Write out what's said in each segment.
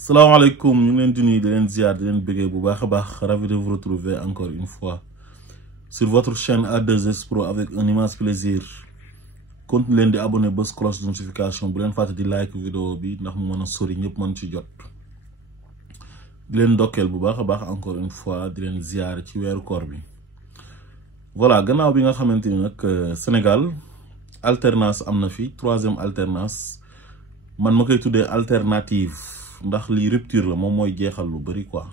Salam alaikum, ñu ngi leen di nuyu di leen ziar di leen bëggee bu baax a baax, ravi de vous retrouver encore une fois sur votre chaîne A2S Pro avec un immense plaisir. Continuez leen di abonner bës cloche de notification bu leen fàtte di like vidéo bi ndax mu mën a sori ñëpp mën ci jot. Di leen ndokkeel bu baax a baax encore une fois di leen ziar ci weeru koor bi. Voilà, gannaaw bi nga xamante ni nag Sénégal alternance am na fi, troisième alternance man ma koy tuddee alternative. Ndax li rupture la moom mooy jeexal lu bari quoi.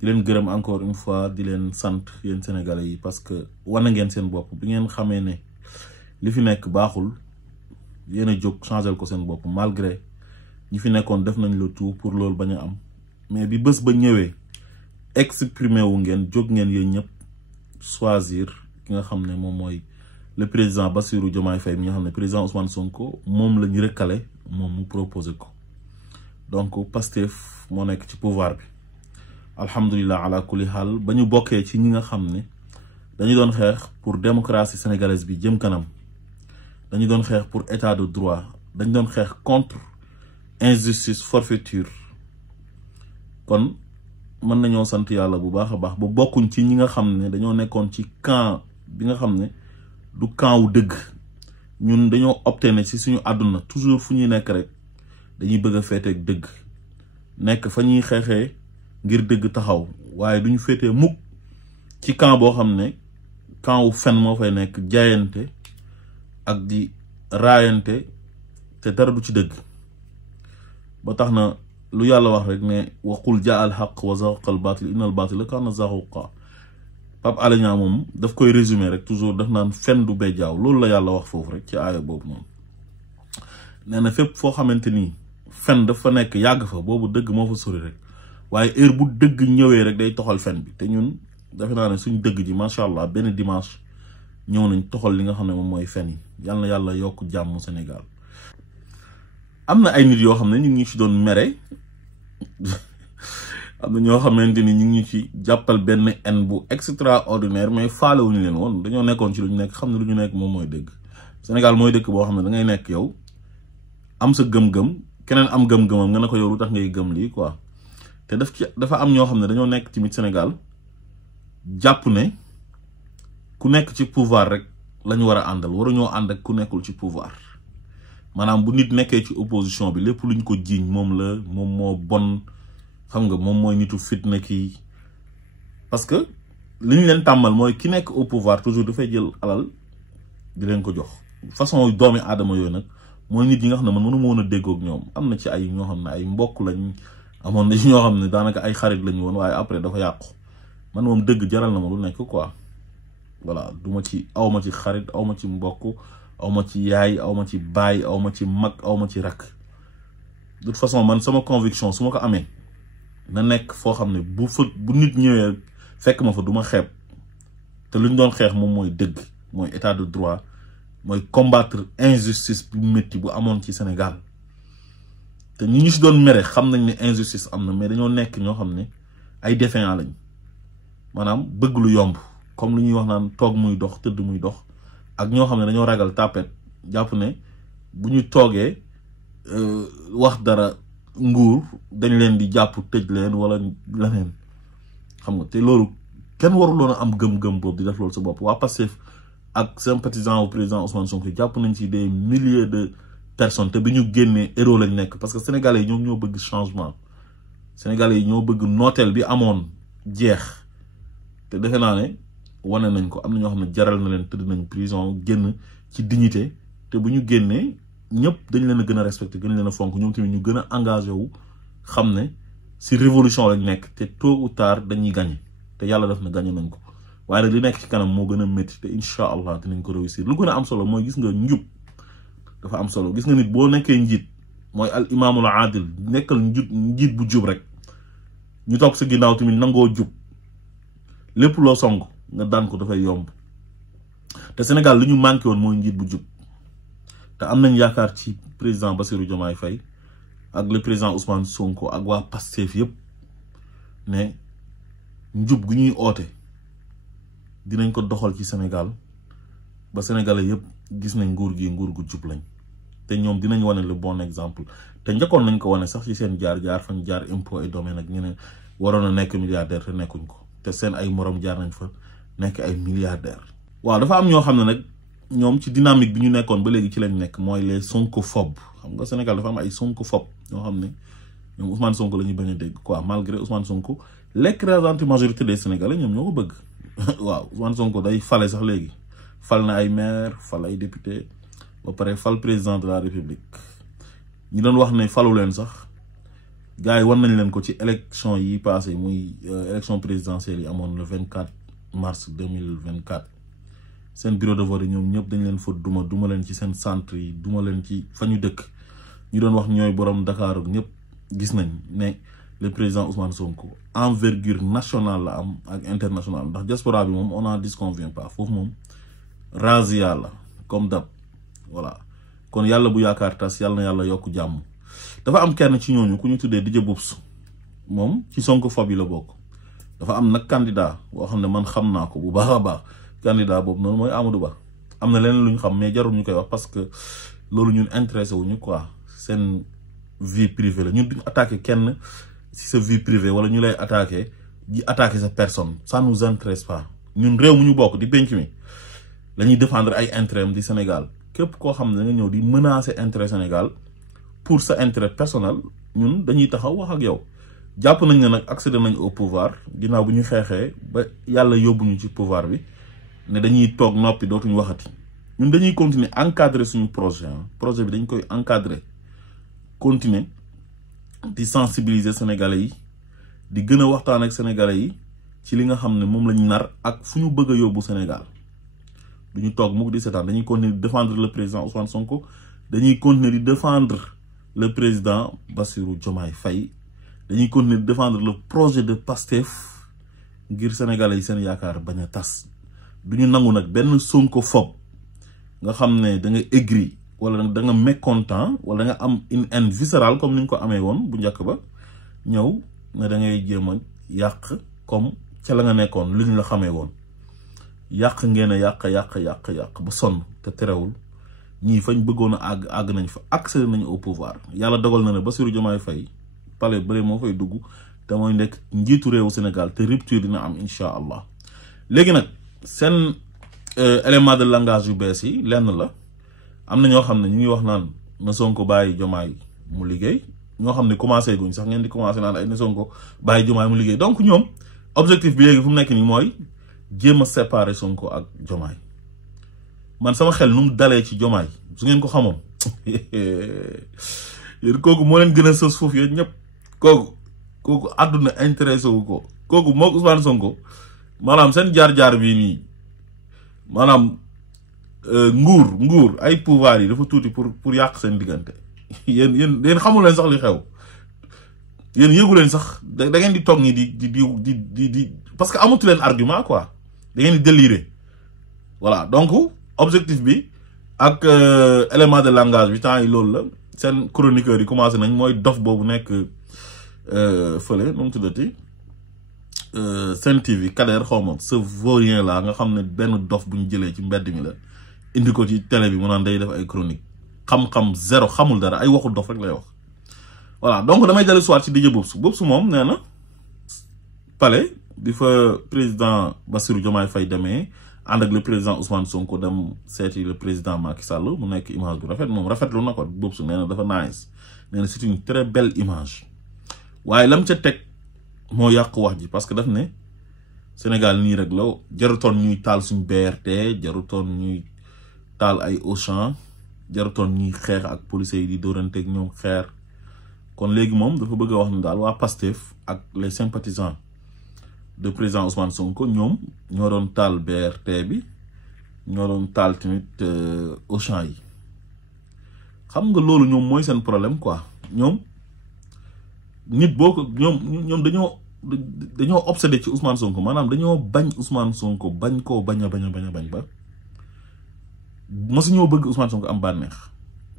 Di leen gërëm encore une fois di leen sant yéen sénégalais yi parce que wane ngeen seen bopp bi ngeen xamee ne li fi nekk baaxul yéen a jóg changer ko seen bopp malgré ñi fi nekkoon def nañ le tout pour loolu bañ a am mais bi bés ba ñëwee exprimer wu ngeen jóg ngeen yéen ñëpp choisir ki nga xam ne moom mooy le président Bassirou Diomaye Faye mi nga xam ne président Ousmane Sonko moom la ñu recalé moom mu proposé ko. Donc Pastef moo nekk ci pouvoir bi alhamdulilah ala kulli xaal ba ñu bokkee ci ñi nga xam ne dañu doon xeex pour démocratie sénégalaise bi jëm kanam dañu doon xeex pour état de droit dañu doon xeex contre injustice forfaiture kon mën nañoo sant yàlla bu baax a baax ba bokkuñ ci ñi nga xam ne dañoo nekkoon ci camp bi nga xam ne du camp wu dëgg ñun dañoo opté ne ci suñu àdduna toujours fu ñuy nekk rek dañuy bëgg a féeteeg dëgg nekk fa ñuy xeexee ngir dëgg taxaw waaye duñu féetee mukk ci camp boo xam ne camp wu fen moo fay nekk jaayante ak di raayante te dara du ci dëgg ba tax na lu yàlla wax rek ne waqul jaa al xaq wa zahaqa al baatil inna al baatila kaana zahuuqa Pape Alé Niang moom daf koy résumer rek toujours daf naan fen du bejjaaw loolu la yàlla wax foofu rek ci aaya boobu noonu nee na fépp foo xamante ni fen dafa nekk yàgg fa boobu dëgg moo fa sori rek waaye heure bu dëgg ñëwee rek day toxal fen bi te ñun defe naa ne suñ dëgg ji macha allah benn dimanche ñëw nañ toxal li nga xam ne moom mooy fen yi yal na yàlla yokk jàmm Sénégal. am na ay nit yoo xam ne ñu ngi ci doon mere am na ñoo xamante ni ñu ngi ci jàppal benn en bu extraordinaire mais faalewuñu leen woon dañoo nekkoon ci lu ñu nekk xam ne lu ñu nekk moom mooy dëgg Sénégal mooy dëkk boo xam ne da ngay nekk yow am sa gëm-gëm. keneen am gëm-gëmam nga ne ko yow lu tax ngay gëm lii quoi te dafa am ñoo xam ne dañoo nekk tamit Sénégal jàpp ne ku nekk ci pouvoir rek la ñu war a àndal waruñoo ànd ak ku nekkul ci pouvoir maanaam bu nit nekkee ci opposition bi lépp luñ ko jiiñ moom la moom moo bon xam nga moom mooy nitu fitna kii parce que li ñu leen tàmmal mooy ki nekk au pouvoir toujours dafay jël alal di leen ko jox façon doomi aadama yooyu nag mooy nit yi nga xam ne man mënu ma woon a déggoog ñoom am na ci ay ñoo xam ne ay mbokk lañ amoon na ci ñoo xam ne daanaka ay xarit lañu woon waaye après dafa yàqu man moom dëgg jaral na ma lu nekk quoi voilà du ma ci aw ma ci xarit aw ma ci mbokk aw ma ci yaay aw ma ci baay aw ma ci mag aw ma ci rakk de toute façon man sama conviction su ma ko amee na nekk foo xam ne bu nit ñëwee fekk ma fa du ma xeeb te lu ñu doon xeex moom mooy dëgg mooy état de droit mooy combattre injustice bu métti bu amoon ci Sénégal te ñi ñu si doon mere xam nañ ne injustice am na mais dañoo nekk ñoo xam ne ay défaillant lañ maanaam bëgg lu yomb comme lu ñuy wax naan toog muy dox tëdd muy dox ak ñoo xam ne dañoo ragal tapet jàpp ne bu ñu toogee wax dara nguur dañ leen di jàpp tëj leen wala leneen xam nga te loolu kenn waruloon a am gëm-gëm boobu di def loolu sa bopp waa Pastef ak sympathisant au président Ousmane Sonko jàpp nañ ci des milliers de personnes te bi ñu génnee héros lañ nekk parce que sénégalais yi ñoom ñoo bëgg changement sénégalais yi ñoo bëgg nooteel bi amoon jeex te defe naa ne wane nañ ko am na ñoo xam ne jaral na leen tëdd nañ prison génn ci dignité te bu ñu génnee ñëpp dañ leen a gën a respecté gën leen a fonk ñoom tamit ñu gën a engagé wu xam ne si révolution lañ nekk te tôt ou tard dañuy gagné te yàlla def na gagné nañ ko. waaye nag li nekk ci kanam moo gën a métti te incha allah dinañ ko réussir lu gën a am solo mooy gis nga njub dafa am solo gis nga nit boo nekkee njiit mooy al imaamul adil nekkal njiit bu jub rek ñu toog sa ginnaaw tamit nangoo jub lépp loo song nga daan ko dafay yomb te Sénégal li ñu manqué woon mooy njiit bu jub te am nañ yaakaar ci président Bassirou Diomaye Faye ak le président Ousmane Sonko ak waa Pastef yëpp ne njub gu ñuy oote dinañ ko doxal ci Sénégal ba sénégalais yëpp gis nañ nguur gi nguur gu jub lañ te ñoom dinañ wane le bon exemple te njëkkoon nañ ko wane sax ci seen jaar-jaar fañ jaar impôt et domaine ak ñeneen waroon a nekk milliardaire te nekkuñ ko te seen ay morom jaar nañ fa nekk ay milliardaire. waaw dafa am ñoo xam ne nag ñoom ci dynamique bi ñu nekkoon ba léegi ci lañ nekk mooy les Sonkophobes xam nga Sénégal dafa am ay Sonkophobes ñoo xam ne ñoom Ousmane Sonko la ñuy bañ a dégg quoi malgré Ousmane Sonko l'écrasante majorité des Sénégalais ñoom ñoo ko bëgg waaw Ousmane Sonko day fale sax léegi fal na ay maire fal ay député ba pare fal président de la République ñi doon wax ne falu leen sax gars yi wan nañ leen ko ci élection yi passé muy élection présidentielle yi amoon le 24 mars 2024 seen bureau de vote ñoom ñëpp dañ leen fa duma leen ci seen centre yi duma leen ci fa ñu dëkk ñu doon wax ñooy borom Dakar ak ñëpp gis nañ ne le président Ousmane Sonko envergure nationale la am ak internationale ndax diaspora bi moom on n'en disconvient pas foofu moom razia la comme d'hab voilà kon yàlla bu yaakaar tas yàlla na yàlla yokk jàmm dafa am kenn ci ñooñu ku ñu tuddee Dj Boubs moom ci Sonkophobes yi la bokk dafa am nag candidat boo xam ne man xam naa ko bu baax a baax candidat boobu noonu mooy Amadou Ba am na leneen lu ñu xam mais jarul ñu koy wax parce que loolu ñun intéressé wuñu quoi seen vie privée la ñun duñ attaqué kenn si sa vie privée wala ñu lay attaqué di attaqué sa personne ça nous intéresse pas ñun réew mu ñu bokk di penc mi la ñuy défendre ay intérêt di Sénégal képp koo xam ne da nga ñëw di menacer intérêt Sénégal pour sa intérêt personnel ñun dañuy taxaw wax ak yow jàpp nañ ne nag accéder nañ au pouvoir ginnaaw bu ñu xeexee ba yàlla yóbbuñu ci pouvoir bi ne dañuy toog noppi dootuñu waxati ñun dañuy continuer encadrer suñu projet bi dañ koy encadrer continuer di sensibiliser sénégalais yi di gën a waxtaan ak sénégalais yi ci li nga xam ne moom lañ nar ak fu ñu bëgg a yóbbu Sénégal duñu toog mukk di seetaan dañuy continuer di défendre le président Ousmane Sonko dañuy continuer di défendre le président Bassirou Diomaye Faye dañuy continuer di défendre le projet de Pastef ngir sénégalais yi seen yaakaar bañ a tas duñu nangu nag benn Sonkophobe nga xam ne da nga aigri wala da nga mécontent wala da nga am une haine viscérale comme ni nga ko amee woon bu njëkk ba ñëw ne da ngay jéem a yàq comme ca la nga nekkoon lu ñu la xamee woon yàq ngeen a yàq ba sonn te terewul ñii fañ bëggoon a àgg nañ fa accéder nañu au pouvoir yàlla dogal na ne Bassirou Diomaye Faye palais bëri moo fay dugg te mooy nekk njiitu réewu Sénégal te rupture dina am incha allah léegi nag seen élément de langage yu bees yi lenn la am na ñoo xam ne ñu ngi wax naan na Sonko bàyyi Diomaye mu liggéey ñoo xam ne commencé guñ sax ngeen di commencé naan ay na Sonko bàyyi Diomaye mu liggéey donc ñoom objectif bi léegi fu mu nekk nii mooy jéem a séparer Sonko ak Diomaye man sama xel nu mu dalee ci Diomaye su ngeen ko xamoon yéen kooku moo leen gën a sës foofu yéen ñëpp kooku àdduna intéressé wu ko kooku moo Ousmane Sonko maanaam seen jaar-jaar bii nii maanaam nguur ay pouvoir yi dafa tuuti pour yàq seen diggante yéen xamul leen sax li xew yéen yëgu leen sax da ngeen di toog nii di parce que amatu leen argument quoi da ngeen di délirer voilà donc objectif bi ak élément de langage bi temps yi loolu la seen chroniqueurs yi commencé nañ mooy dof boobu nekk fële nu mu tuddati Sen TV Kader xaw ma ce vaurien là nga xam ne benn dof bu ñu jëlee ci mbedd mi la indi ko ci télé bi mu naan day def ay chronique xam-xam zéro xamul dara ay waxu dof rek lay wax voilà donc damay dellu soit ci Dj Boubs moom nee na palais bi fa président Bassirou Diomaye Faye demee ànd ak le président Ousmane Sonko dem seeti le président Macky Sall mu nekk image bu rafet moom rafetlu na ko Boubs nee na dafa nice nee na c'est une très belle image waaye lam ca teg moo yàq wax ji parce que daf ne Sénégal nii rek la jarutoon ñuy taal suñ BRT jarutoon ñuy taal ay Auchan jarutoon ñuy xeex ak policiers yi di dóoranteeg ñoom xeer kon léegi moom dafa bëgg a wax ne daal waa Pastef ak les sympathisants de président Ousmane Sonko ñoom ñoo doon taal BRT bi ñoo doon taal tamit Auchan yi xam nga loolu ñoom mooy seen problème quoi ñoom nit boo ko ñoom dañoo obsédé ci Ousmane Sonko maanaam dañoo bañ Ousmane Sonko bañ koo bañ ba mosuñoo bëgg Ousmane Sonko am bànneex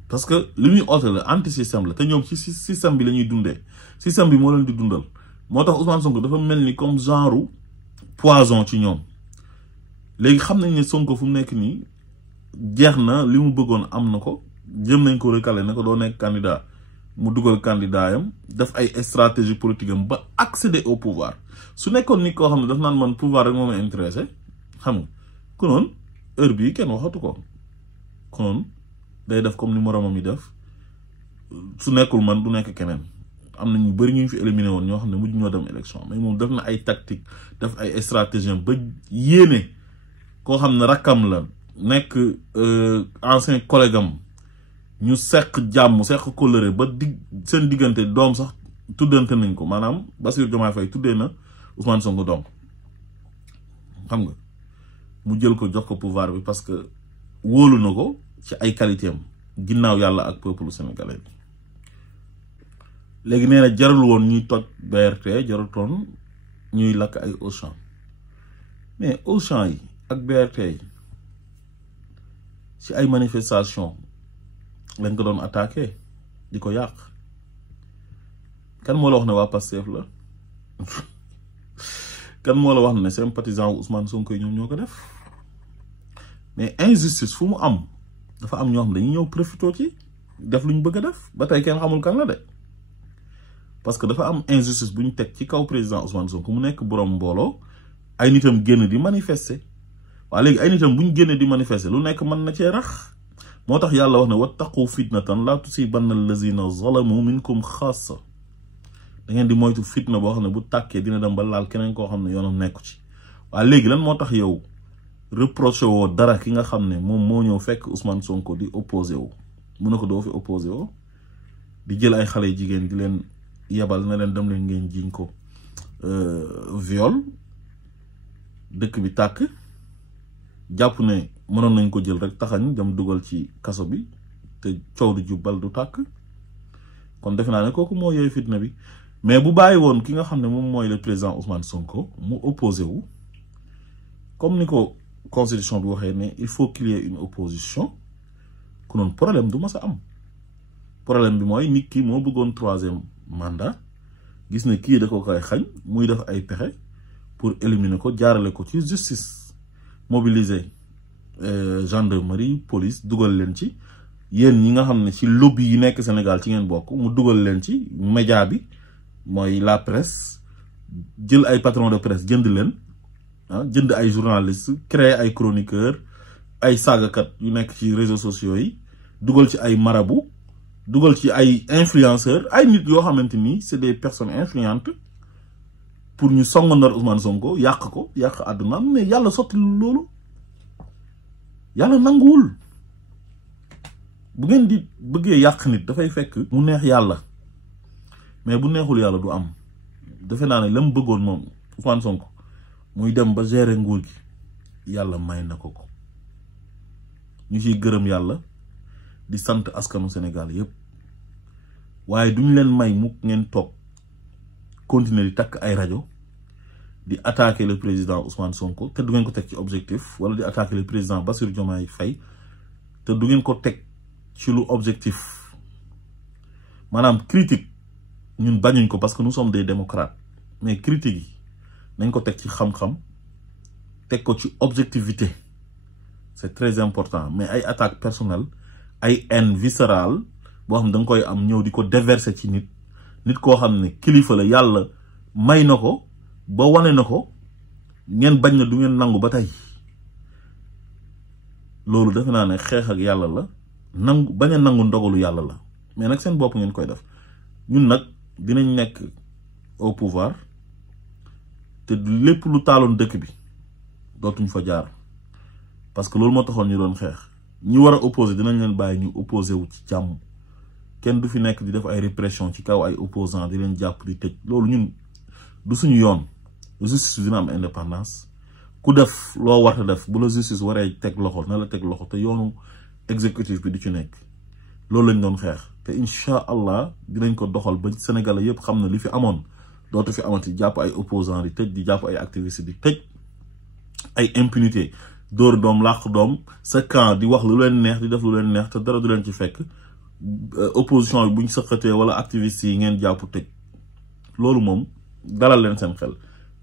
parce que li muy oote la anti système la te ñoom ci système bi la ñuy dundee système bi moo leen di dundal moo tax Ousmane Sonko dafa mel ni comme genre poison ci ñoom léegi xam nañ ne Sonko fu mu nekk nii jeex na li mu bëggoon am na ko jëm nañ ko recalé ne ko doo nekk candidat mu dugal candidat yam def ay stratégie politique am ba accéder au pouvoir su nekkoon nit koo xam ne daf naan man pouvoir rek moo ma intéressé xam nga konoon heure bii kenn waxatu ko konoon day def comme ni moromam yi def su nekkul man du nekk keneen am na ñu bëri ñu fi éliminé woon ñoo xam ne mujj ñoo dem élection mais moom def na ay tactique def ay stratégie ba yéene koo xam ne rakkam la nekk ancien collègue am ñu seq jàmm seq kóllëre ba seen diggante doom sax tuddante nañ ko maanaam Bassirou Diomaye Faye tuddee na Ousmane Sonko doom xam nga mu jël ko jox ko pouvoir bi parce que wóolu na ko ci ay qualité am ginnaaw yàlla ak peuple sénégalais bi léegi nee na jarul woon ñuy toj BRT jarutoon ñuy lakk ay Auchan mais Auchan yi ak BRT yi ci ay manifestation lañ ko doon attaqué di ko yàq kan moo la wax ne waa Pastef la kan moo la wax ne sympathisant wu Ousmane Sonko yi ñoom ñoo ko def mais injustice fu mu am dafa am ñoo xam dañuy ñëw profité ci def lu ñu bëgg a def ba tey kenn xamul kan la de parce que dafa am injustice bu ñu teg ci kaw président Ousmane Sonko mu nekk borom mbooloo ay nitam génn di manifester waa léegi ay nitam bu ñu génnee di manifester lu nekk mën na cee rax moo tax yàlla wax ne wattaqu fitnatan laa tusibanna allazina zalamu minkum xaassa da ngeen di moytu fitna boo xam ne bu tàkkee dina dem ba laal keneen koo xam ne yoonam nekku ci waa léegi lan moo tax yow reproché woo dara ki nga xam ne moom moo ñëw fekk Ousmane Sonko di opposé wu mu ne ko doo fi opposé woo di jël ay xale jigéen di leen yebal na leen dem leen ngeen jiñ ko viol dëkk bi tàkk jàpp ne mënoon nañ ko jël rek taxañ dem dugal ci kaso bi te coow du jubbal du tàkk kon defe naa ne kooku moo yooyu fitna bi mais bu bàyyi woon ki nga xam ne moom mooy le président Ousmane Sonko mu opposé wu comme ni ko constitution bi waxee ne il faut qu'il y ait une opposition ku noonu problème du mas a am problème bi mooy nit ki moo bëggoon 3e mandat gis ne kii da ko koy xañ muy def ay pexe pour éliminer ko jaarale ko ci justice mobiliser gendarmerie police dugal leen ci yéen ñi nga xam ne ci lobby yi nekk Sénégal ci ngeen bokk mu dugal leen ci média bi mooy la presse jël ay patron de presse jënd leen jënd ay journalistes créer ay chroniqueurs ay saagakat yu nekk ci réseaux sociaux yi dugal ci ay marabout dugal ci ay influenceurs ay nit yoo xamante ni c'est des personnes influentes pour ñu songandor Ousmane Sonko yàq ko yàq àdduna mais yàlla sotti loolu yàlla nanguwul bu ngeen di bëggee yàq nit dafay fekk mu neex yàlla mais bu neexul yàlla du am defe naa ne la mu bëggoon moom Ousmane Sonko muy dem ba gérer nguur gi yàlla may na ko ko ñu ciy gërëm yàlla di sant askanu Sénégal yépp waaye duñ leen may mukk ngeen toog continuer di takk ay rajo di attaquer le président Ousmane Sonko te du ngeen ko teg ci objectif wala di attaquer le président Bassirou Diomaye Faye te du ngeen ko teg ci lu objectif maanaam critique ñun bañuñ ko parce que nous sommes des démocrates mais critique yi nañ ko teg ci xam-xam teg ko ci objectivité c'est très important mais ay attaque personnelle ay haine viscérale boo xam ne da nga koy am ñëw di ko déverser ci nit koo xam ne kilifa la yàlla may na ko ba wane na ko ngeen bañ na du ngeen nangu ba tey loolu defe naa ne xeex ak yàlla la nangu bañ a nangu ndogalu yàlla la mais nag seen bopp ngeen koy def ñun nag dinañ nekk au pouvoir te lépp lu taaloon dëkk bi dootuñ fa jaar parce que loolu moo taxoon ñu doon xeex ñi war a opposé dinañ leen bàyyi ñu opposé wu ci jàmm kenn du fi nekk di def ay répression ci kaw ay opposants di leen jàpp di tëj loolu ñun du suñu yoon justice dina am indépendance ku def loo war a def bu la justice waree teg loxo na la teg loxo te yoonu exécutif bi di ci nekk loolu lañ doon xeex te incha allah dinañ ko doxal ba Sénégalais yëpp xam na li fi amoon dootu fi amati jàpp ay opposants di tëj di jàpp ay activistes di tëj ay impunité dóor doom làq doom sa camp di wax lu leen neex di def lu leen neex te dara du leen ci fekk opposition bi buñ sëqatee wala activistes yi ngeen jàpp tëj loolu moom dalal leen seen xel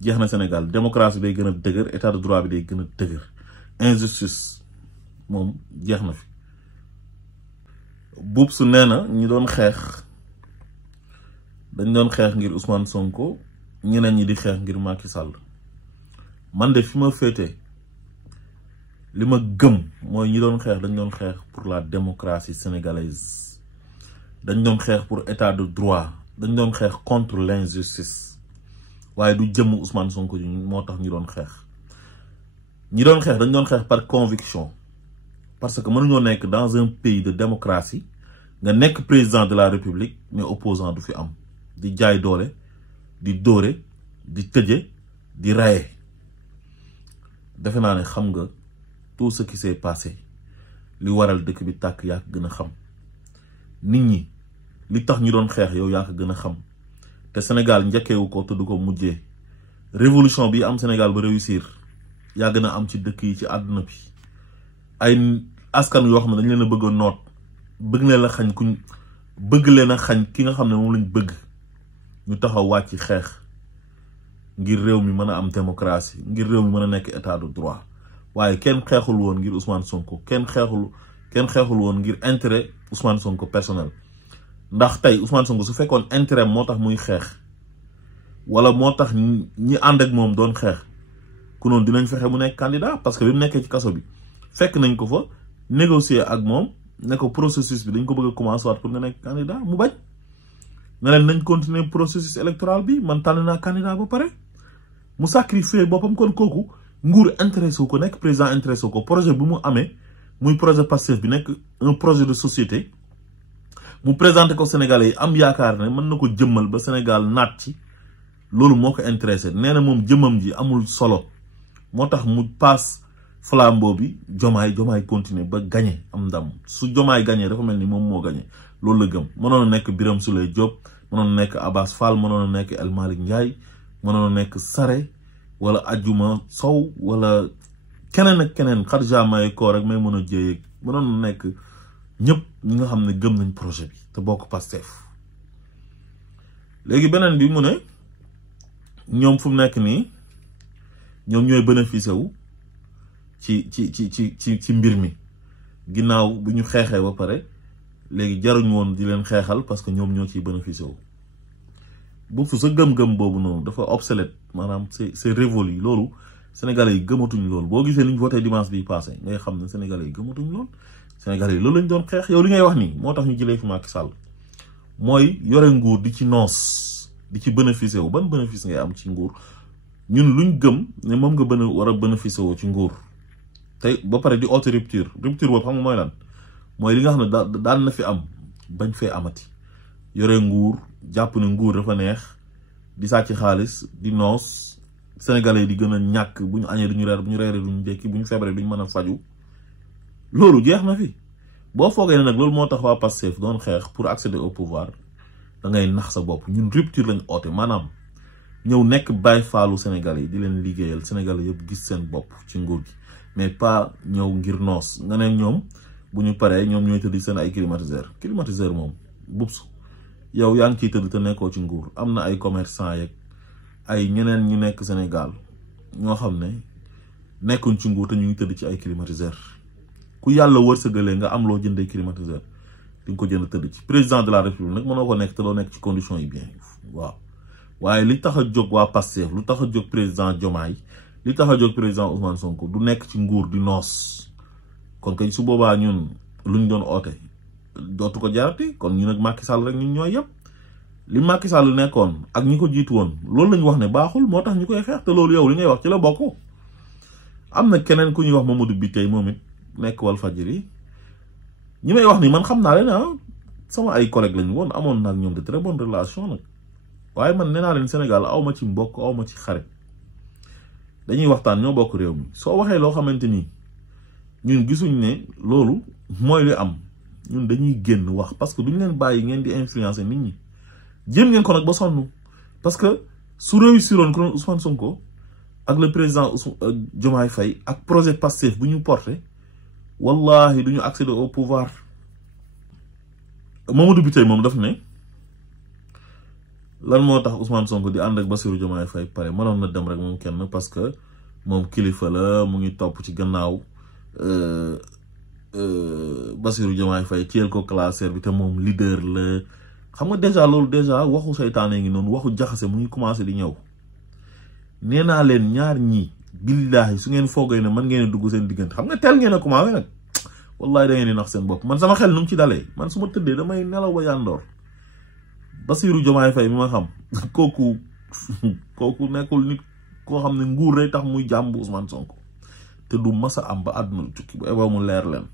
jeex na Sénégal démocratie day gën a dëgër état de droit bi day gën a dëgër injustice moom jeex na fi Boubs nee na ñi doon xeex dañ doon xeex ngir Ousmane Sonko ñeneen ñi di xeex ngir Macky Sall man de fi ma féete li ma gëm mooy ñi doon xeex dañ doon xeex pour la démocratie sénégalaise dañ doon xeex pour état de droit dañ doon xeex contre l'injustice waaye du jëm Ousmane Sonko ji moo tax ñi doon xeex dañ doon xeex par conviction parce que mënuñoo nekk dans un pays de démocratie nga nekk président de la république mais opposant du fi am di jaay doole di dóore di tëje di raye defe naa ne xam nga tout ce qui s'est passé li waral dëkk bi tàkk yaa ko gën a xam nit ñi li tax ñu doon xeex yow yaa ko gën a xam te Sénégal njëkkeewu ko te du ko mujjee révolution bi am Sénégal ba réussir yaa gën a am ci dëkk yi ci àdduna bi ay askan yoo xam ne dañ leen a bëgg a noot bëgg leen a xañ kuñ bëgg leen a xañ ki nga xam ne moom lañ bëgg ñu taxaw wàcc xeex ngir réew mi mën a am démocratie ngir réew mi mën a nekk état de droit waaye kenn xeexul woon ngir Ousmane Sonko kenn xeexul woon ngir intérêt Ousmane Sonko personnel ndax tey Ousmane Sonko su fekkoon intérêt moo tax muy xeex wala moo tax ñi ànd ak moom doon xeex ku noonu dinañ fexe mu nekk candidat parce que bi mu nekkee ci kaso bi fekk nañ ko fa négocier ak moom ne ko processus bi dañ ko bëgg a commencer waat pour nga nekk candidat mu bañ ne leen nañ continuer processus électoral bi man tànn naa candidat ba pare mu sacrifier boppam kon kooku nguur intéressé wu ko nekk président intéressé wu ko projet bi mu amee muy projet Pastef bi nekk un projet de société mu présenté ko Sénégalais yi am yaakaar ne mën na ko jëmmal ba Sénégal naat ci loolu moo ko intéressé nee na moom jëmmam ji amul solo moo tax mu passe flambeau bi Diomaye continuer ba gagné am ndam su Diomaye gagné dafa mel ni moom moo gagné loolu la gëm mënoon a nekk Birame Souleye Diop mënoon a nekk Abass Fall mënoon a nekk El Malick Ndiaye mënoon a nekk Sare wala Adjuma Sow wala keneen ak keneen Khadija Maye Koor ak may mën a jéyeeg mënoon a nekk ñëpp ñi nga xam ne gëm nañ projet bi te bokk Pastef léegi beneen bi mu ne ñoom fu mu nekk nii ñoom ñooy bénéficié wu ci mbir mi ginnaaw bu ñu xeexee ba pare léegi jaruñ woon di leen xeexal parce que ñoom ñoo ciy bénéficié wu bu fu sa gëm-gëm boobu noonu dafa obsolète maanaam c'est révolu loolu sénégalais yi gëmatuñ loolu boo gisee li ñu voté dimanche bi passé ngay xam ne sénégalais yi gëmatuñ loolu sénégalais yi loolu lañ doon xeex yow li ngay wax nii moo tax ñu jëlee fi Macky Sall mooy yore nguur di ci noos di ci bénéficié wu ban bénéfice ngay am ci nguur ñun luñ gëm ne moom nga war a bénéficié wu ci nguur te ba pare di auto rupture boobu xam nga mooy lan mooy li nga xam ne daan na fi am bañ fee amati yore nguur jàpp ne nguur dafa neex di sàcc xaalis di noos sénégalais yi di gën a ñàkk bu ñu añee duñu reer bu ñu reeree duñu jekki bu ñu feebaree duñu mën a faju loolu jeex na fi boo foogee ne nag loolu moo tax waa Pastef doon xeex pour accéder au pouvoir da ngay nax sa bopp ñun rupture lañ oote maanaam ñëw nekk bàyyi faalu sénégalais yi di leen liggéeyal sénégalais yëpp gis seen bopp ci nguur gi mais pas ñëw ngir noos nga ne ñoom bu ñu paree ñoom ñooy tëdd seen ay climatiseur moom Boubs yow yaa ngi ciy tëdd te nekkoo ci nguur am na ay commerçant yeeg ay ñeneen ñu nekk Sénégal ñoo xam ne nekkuñ ci nguur te ñu ngi tëdd ci ay climatiseur ku yàlla wërsëgalee nga am loo jëndee climatiseur di nga ko jënd tëdd ci président de la république nag mënoo ko nekk te doo nekk ci conditions yi bien waaw waaye li tax a jóg waa Pastef lu tax a jóg président Diomaye li tax a jóg président Ousmane Sonko du nekk ci nguur di noos kon kay su boobaa ñun luñ doon oote dootu ko jarati kon ñu nag Macky Sall rek ñun ñooy yëpp li Macky Sall nekkoon ak ñi ko jiitu woon loolu lañ wax ne baaxul moo tax ñu koy xeex te loolu yow li ngay wax ci la bokk am na keneen ku ñuy wax Mamadou Biteye moom it nekk Walfadjri ñi may wax ni man xam naa leen sama ay collègues lañu woon amoon naag ñoom de très bonne relation nag waaye man nee naa leen Sénégal aw ma ci mbokk aw ma ci xarit dañuy waxtaan ñoo bokk réew mi soo waxee loo xamante ni ñun gisuñ ne loolu mooy li am ñun dañuy génn wax parce que duñ leen bàyyi ngeen di influencer nit ñi jéem ngeen ko nag ba sonn parce que su réussiroon ko Ousmane Sonko ak le président Diomaye Faye ak projet Pastef bu ñu porté wallahi duñu accéder au pouvoir Mamadou Biteye moom daf ne lan moo tax Ousmane Sonko di ànd ak Bassirou Diomaye Faye pare mënoon na dem rek moom kenn parce que moom kilifa la mu ngi topp ci gannaaw Bassirou Diomaye Faye tiyel ko classeur bi te moom leader la xam nga déjà loolu déjà waxu seytaane ngi noonu waxu jaxase mu ngi commencé di ñëw nee naa leen ñaar ñii billahi su ngeen foogee ne man ngeen a dugg seen diggante xam nga teel ngeen a commencé nag wallahi da ngeen di nax seen bopp man sama xel nu mu ci dalee man su ma tëddee damay nelaw ba yàndoor Bassirou Diomaye Faye mi ma xam kooku nekkul nit koo xam ne nguur day tax muy jàmb Ousmane Sonko te du masa am ba àdduna lu tukki bu eba mu leer leen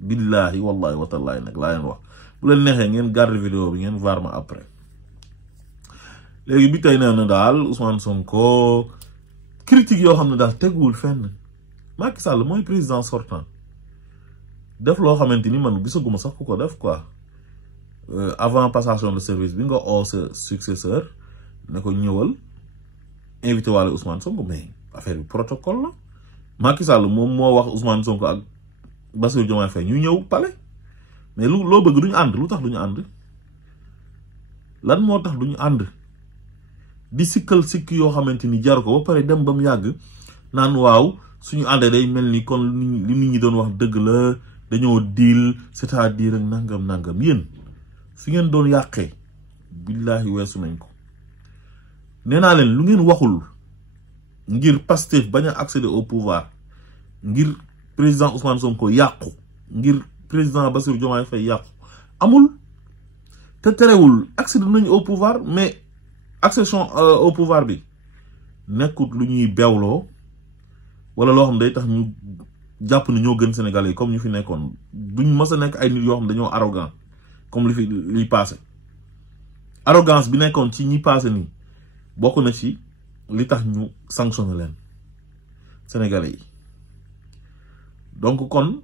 billahi wallahi watallaahi nag laa leen wax bu leen neexee ngeen garde vidéo bi ngeen var ma après léegi bi tey nee na daal Ousmane Sonko critique yoo xam ne daal teguwul fenn Macky Sall mooy président sortant def loo xamante ni man gisaguma sax ku ko def quoi avant passation de service bi nga oo sa successeur ne ko ñëwal invité waale Ousmane Sonko mais affaire bi protocole la Macky Sall moom moo wax Ousmane Sonko ak Bassirou Diomaye Faye ñu ñëw palais mais loo bëgg duñu ànd lu tax duñu ànd lan moo tax duñu ànd di sikkal sikk yoo xamante ni jar ko ba pare dem ba mu yàgg naan waaw suñu àndee day mel ni kon li nit ñi doon wax dëgg la dañoo diil c'est-à-dire ak nangam yéen fi ngeen doon yàqee billahi weesu nañ ko nee naa leen lu ngeen waxul ngir Pastef bañ a accéder au pouvoir ngir président Ousmane Sonko yàqu ngir président Bassirou Diomaye Faye yàqu amul te terewul accéder nañu au pouvoir mais accession au pouvoir bi nekkut lu ñuy bewloo wala loo xam day tax ñu jàpp ne ñoo gën Sénégalais yi comme ñu fi nekkoon duñ mës a nekk ay nit yoo xam dañoo arrogant comme li passé arrogance bi nekkoon ci ñi passé nii bokk na ci li tax ñu sanctionné leen Sénégalais yi donc kon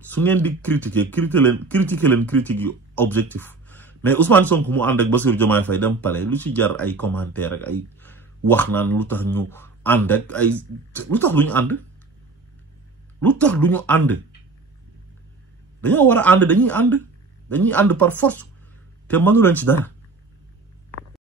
su ngeen di critiquer leen critique yu objectif mais Ousmane Sonko mu ànd ak Bassirou Diomaye Faye dem palais lu ci jar ay commentaire ak ay wax naan lu tax ñu ànd ak ay lu tax duñu ànd dañoo war a ànd dañuy ànd par force te mënu leen ci dara